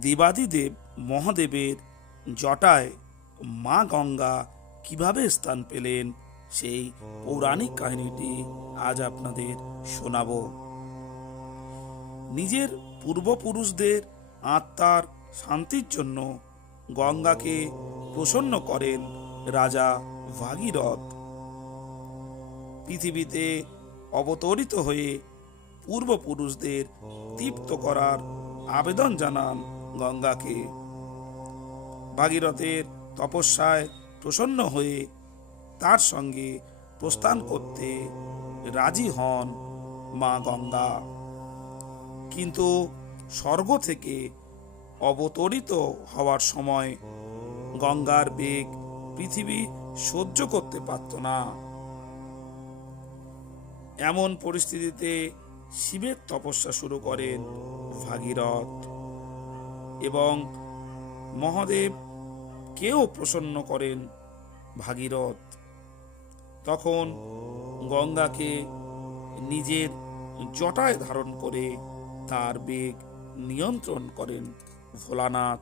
দেবাদিদেব মহাদেবের জটায় মা গঙ্গা কিভাবে স্থান পেলেন সেই পৌরাণিক কাহিনীটি আজ আপনাদের শোনাব। নিজের পূর্বপুরুষদের আত্মার শান্তির জন্য গঙ্গাকে প্রসন্ন করেন রাজা ভাগীরথ। পৃথিবীতে অবতরিত হয়ে পূর্বপুরুষদের তৃপ্ত করার আবেদন জানান গঙ্গাকে। ভাগীরথের তপস্যায় প্রসন্ন হয়ে তার সঙ্গে প্রস্থান করতে রাজি হন মা গঙ্গা। কিন্তু স্বর্গ থেকে অবতরিত হওয়ার সময় গঙ্গার বেগ পৃথিবী সহ্য করতে পারত না। এমন পরিস্থিতিতে শিবের তপস্যা শুরু করেন ভাগীরথ এবং মহাদেব কেও প্রসন্ন করেন ভাগীরথ। তখন গঙ্গাকে নিজের জটায় ধারণ করে তার বেগ নিয়ন্ত্রণ করেন ভোলানাথ।